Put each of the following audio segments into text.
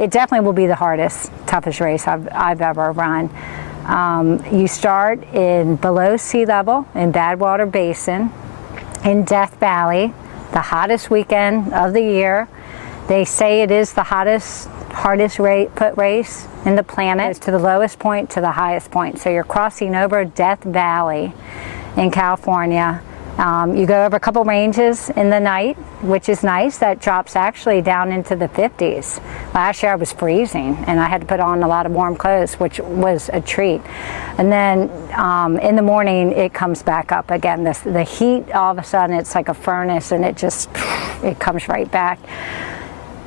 it definitely will be the hardest, toughest race I've ever run. You start in below sea level in Badwater Basin in Death Valley, the hottest weekend of the year. They say it is the hardest foot race in the planet. It's to the lowest point to the highest point. So you're crossing over Death Valley in California. You go over a couple ranges in the night, which is nice. That drops actually down into the 50s. Last year I was freezing and I had to put on a lot of warm clothes, which was a treat. And then in the morning it comes back up again. The heat, all of a sudden it's like a furnace, and it comes right back.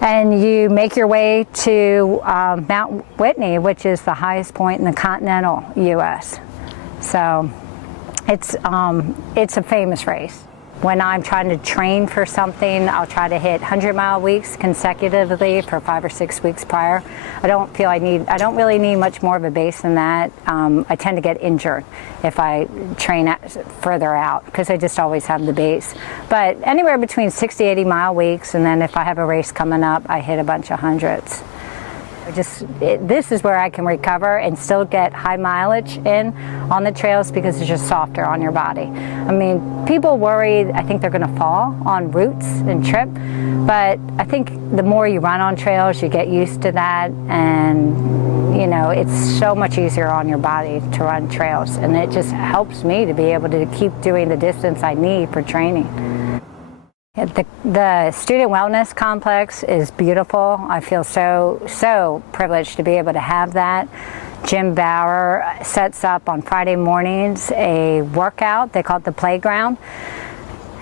And you make your way to Mount Whitney, which is the highest point in the continental U.S. So it's a famous race. When I'm trying to train for something, I'll try to hit 100-mile weeks consecutively for 5 or 6 weeks prior. I don't really need much more of a base than that. I tend to get injured if I train further out because I just always have the base. But anywhere between 60, 80-mile weeks, and then if I have a race coming up, I hit a bunch of hundreds. This is where I can recover and still get high mileage in on the trails because it's just softer on your body. I mean, people worry, I think they're going to fall on routes and trip, but I think the more you run on trails, you get used to that, and you know, it's so much easier on your body to run trails, and it just helps me to be able to keep doing the distance I need for training. The Student Wellness Complex is beautiful. I feel so privileged to be able to have that. Jim Bauer sets up on Friday mornings a workout. They call it the Playground.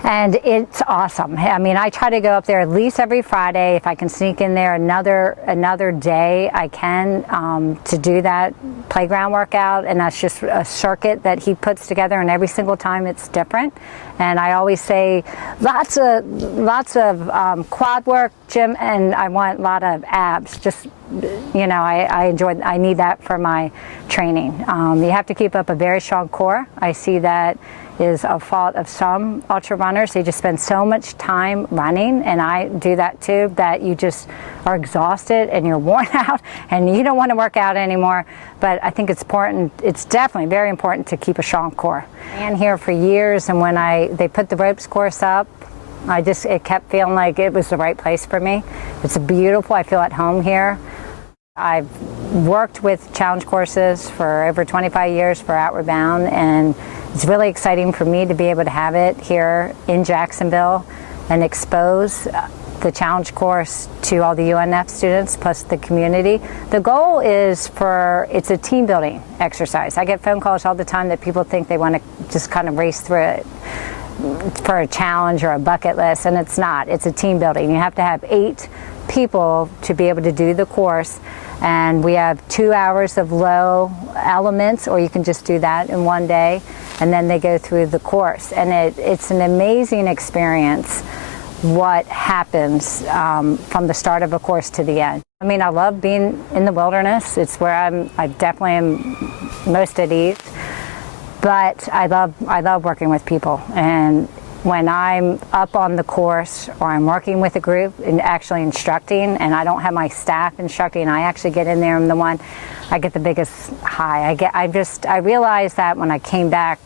And it's awesome. I mean, I try to go up there at least every Friday. If I can sneak in there another day, I can, to do that playground workout. And that's just a circuit that he puts together, and every single time it's different. And I always say lots of quad work, Jim, and I want a lot of abs. Just, you know, I need that for my training. You have to keep up a very strong core. I see that is a fault of some ultra runners. They just spend so much time running, and I do that too, that you just are exhausted and you're worn out and you don't want to work out anymore. But I think it's important, it's definitely very important to keep a strong core. I ran here for years, and when they put the ropes course up, it kept feeling like it was the right place for me. It's beautiful, I feel at home here. I've worked with challenge courses for over 25 years for Outward Bound, and it's really exciting for me to be able to have it here in Jacksonville and expose the challenge course to all the UNF students plus the community. The goal is it's a team building exercise. I get phone calls all the time that people think they want to just kind of race through it for a challenge or a bucket list, and it's not. It's a team building. You have to have 8 people to be able to do the course, and we have 2 hours of low elements, or you can just do that in one day, and then they go through the course. And it's an amazing experience what happens from the start of a course to the end. I mean, I love being in the wilderness. It's where I definitely am most at ease, but I love working with people. And when I'm up on the course or I'm working with a group and actually instructing, and I don't have my staff instructing, I actually get in there, I'm the one, I get the biggest high. I realized that when I came back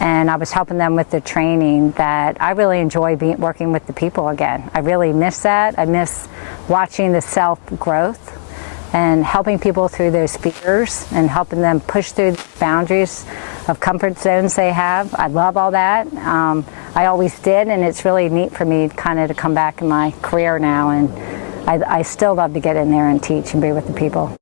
and I was helping them with the training, that I really enjoy working with the people again. I really miss that. I miss watching the self-growth and helping people through those fears and helping them push through the boundaries of comfort zones they have. I love all that. I always did, and it's really neat for me kind of to come back in my career now, and I still love to get in there and teach and be with the people.